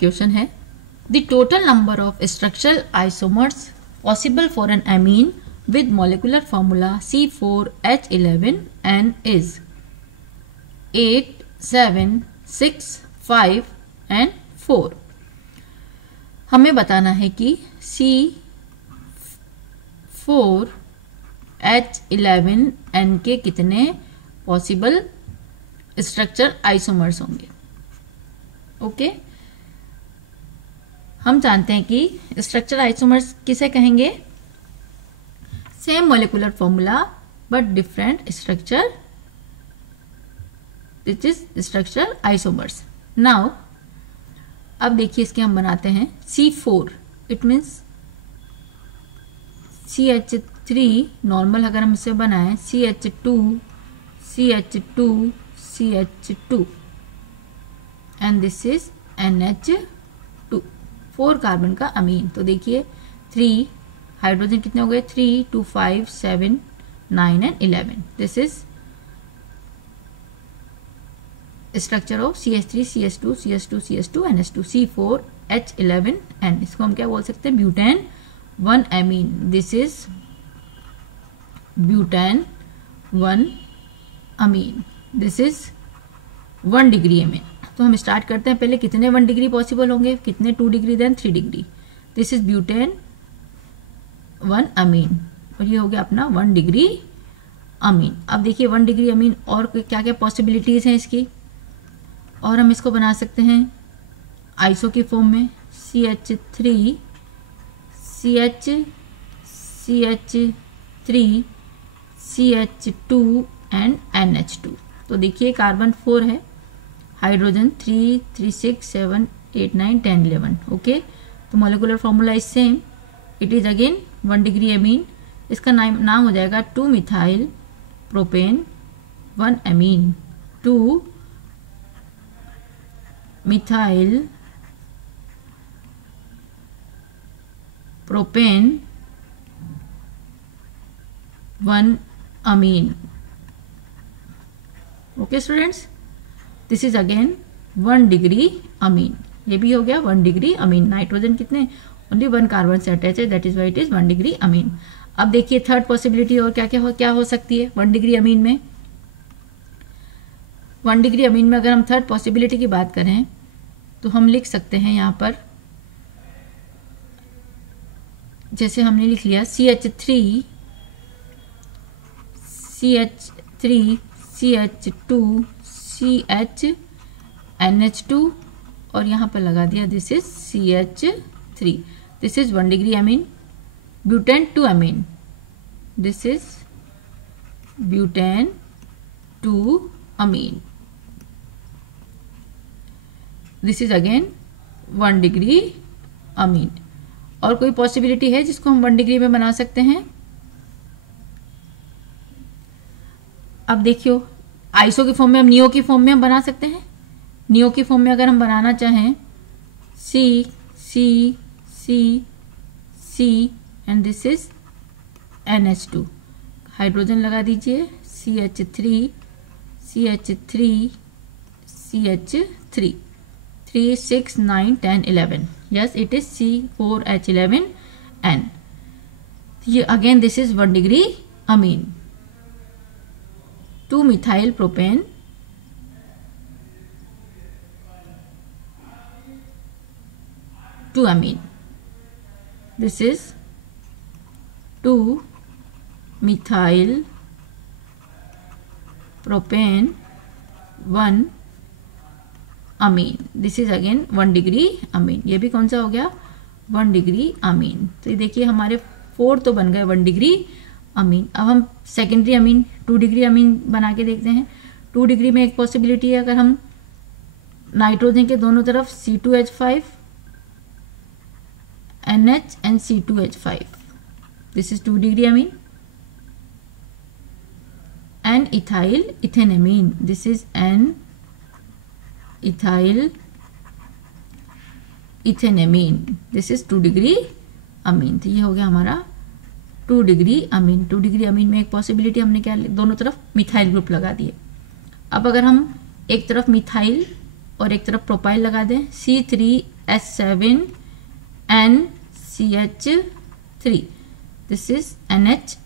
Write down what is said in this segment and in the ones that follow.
Question है the total number of structural isomers possible for an amine with molecular formula C4H11N is 8, 7, 6, 5 and 4। हमें बताना है कि C4H11N के कितने पॉसिबल स्ट्रक्चर आइसोमर्स होंगे। ओके हम जानते हैं कि स्ट्रक्चर आइसोमर्स किसे कहेंगे, same molecular formula but different structure, this is structure isomers. Now अब देखिए इसके हम बनाते हैं C4, it means CH3 normal अगर हम इसे बनाएं CH2 CH2 CH2 and this is NH2, 4 carbon का अमीन। तो देखिए 3 हाइड्रोजन कितने हो गए, 3, 2, 5, 7, 9 and 11। This is structure of CH3 CH2 CH2 CH2 NH2 C4H11N। इसको हम क्या बोल सकते हैं, butane 1 amine. This is butane 1 amine, this is 1 degree amine. तो हम स्टार्ट करते हैं, पहले कितने 1 डिग्री पॉसिबल होंगे, कितने 2 degree then 3 degree. This is butane 1 amine और ये हो गया अपना 1 डिग्री अमीन। अब देखिए 1 डिग्री अमीन और क्या क्या पॉसिबिलिटीज हैं इसकी, और हम इसको बना सकते हैं आइसो की फॉर्म में CH3 CH3 CH2 and NH2। तो देखिए कार्बन 4 है, हाइड्रोजन 3, 3, 6, 7, 8, 9, 10, 11। ओके तो molecular formula is same, it is again 1 degree amine. इसका नाम हो जाएगा 2 methyl propane 1 amine, 2 methyl propane 1 amine. Okay students, this is again 1 degree amine. ये भी हो गया 1 डिग्री अमीन। नाइट्रोजन कितने, ओनली 1 कार्बन से अटैच है, that is why it is 1 degree अमीन। अब देखिए थर्ड पॉसिबिलिटी और क्या हो सकती है 1 डिग्री अमीन में। 1 डिग्री अमीन में अगर हम थर्ड पॉसिबिलिटी की बात करें तो हम लिख सकते हैं यहाँ पर, जैसे हमने लिख लिया CH3 CH2 NH2 और यहाँ पर लगा दिया this is CH3। This is 1 degree amine. Butane 2 amine, this is butane 2 amine, this is again 1 degree amine. और कोई पॉसिबिलिटी है जिसको हम 1 डिग्री में बना सकते हैं। अब देखियो आइसो की फॉर्म में हम नियो की फॉर्म में हम बना सकते हैं। नियो की फॉर्म में अगर हम बनाना चाहें C and this is NH2, hydrogen लगा दीजिए CH3 CH3 3, 6, 9, 10, 11। Yes it is C4H11N। ये again this is 1 degree amine. 2 methyl propane 2 amine, this is 2 methyl propane 1 amine, this is again 1 degree amine. ये भी कौन सा हो गया 1 डिग्री अमीन। तो ये देखिए हमारे 4 तो बन गए 1 डिग्री अमीन। अब हम सेकेंडरी अमीन 2 डिग्री अमीन बना के देखते हैं। 2 डिग्री में एक पॉसिबिलिटी है, अगर हम नाइट्रोजन के दोनों तरफ C2H5 NH and C2H5, this is 2 degree amine. N ethyl ethanamine, this is N ethyl ethanamine, this is 2 degree amine. तो ये हो गया हमारा 2 डिग्री अमीन। 2 डिग्री अमीन में एक पॉसिबिलिटी हमने क्या, दोनों तरफ मिथाइल ग्रुप लगा दिए। अब अगर हम एक तरफ मिथाइल और एक तरफ प्रोपाइल लगा दें H7NCH3. This is NH.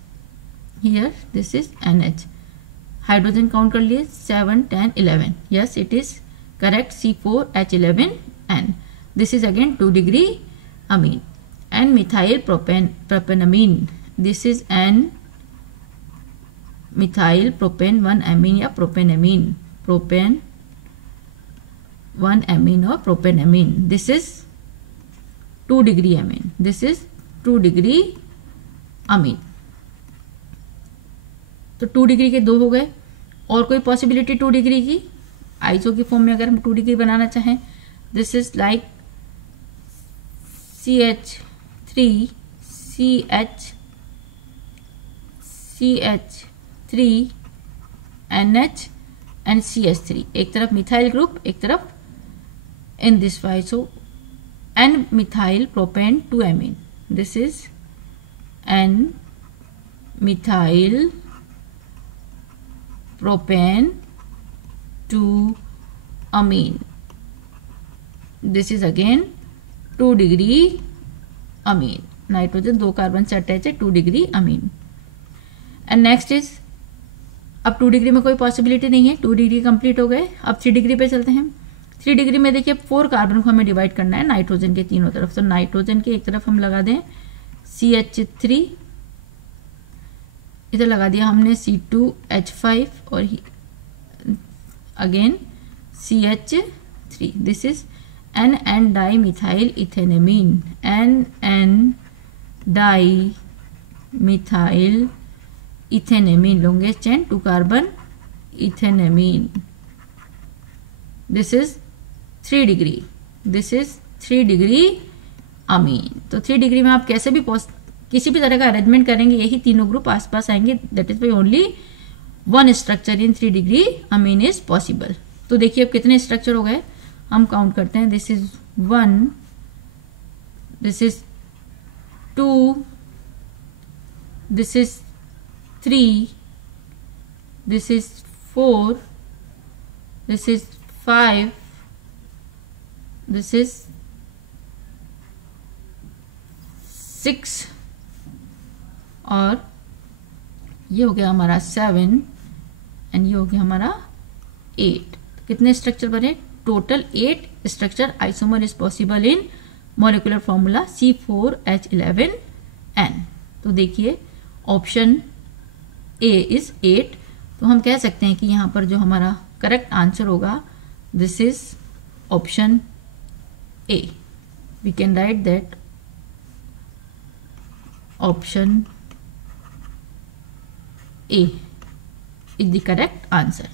Here this is NH. Hydrogen count कर लिए 7, 10, 11. Yes, it is correct. C4H11N. This is again 2 degree amine. And methyl propanamine. This is N methyl propan 1 amine या propanamine. Propan 1 amine or propanamine. This is 2 degree amine. This is 2 degree amine. तो 2 degree के 2 हो गए. और कोई possibility 2 degree की iso की form में अगर हम 2 डिग्री बनाना चाहें, this is like CH3 NH and CH3. एक तरफ मिथाइल ग्रुप, एक तरफ in this way. So N methyl propan 2 amine. This is N methyl propan 2 amine. This is again 2 degree amine. Nitrogen 2 carbon से attach है, 2 degree Amin. And next is, अब 2 degree में कोई possibility नहीं है, 2 degree complete हो गए. अब 3 डिग्री पे चलते हैं. 3 डिग्री में देखिए 4 कार्बन को हमें डिवाइड करना है नाइट्रोजन के तीनों तरफ. तो नाइट्रोजन के एक तरफ हम लगा दें CH3, इधर लगा दिया हमने C2H5 और again CH3. This is N dimethyl ethanamine. N dimethyl ethanamine, longest chain 2 carbon ethanamine. This is 3 degree. This is 3 degree amine. तो 3 डिग्री में आप कैसे भी किसी भी तरह का अरेंजमेंट करेंगे, यही तीनों ग्रुप आसपास आएंगे. That is by only 1 structure in 3 degree Amin is possible. तो देखिए अब कितने स्ट्रक्चर हो गए, हम काउंट करते हैं. This is 1, this is 2, this is 3, this is 4, this is 5, this is 6 और ये हो गया हमारा 7 एंड ये हो गया हमारा 8. कितने स्ट्रक्चर बने? Total 8 structure isomer is possible in molecular formula C4H11N. तो देखिए ऑप्शन ए इज 8. तो हम कह सकते हैं कि यहाँ पर जो हमारा करेक्ट आंसर होगा, this is option A. We can write that option A is the correct answer.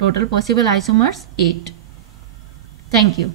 Total possible isomers 8. Thank you.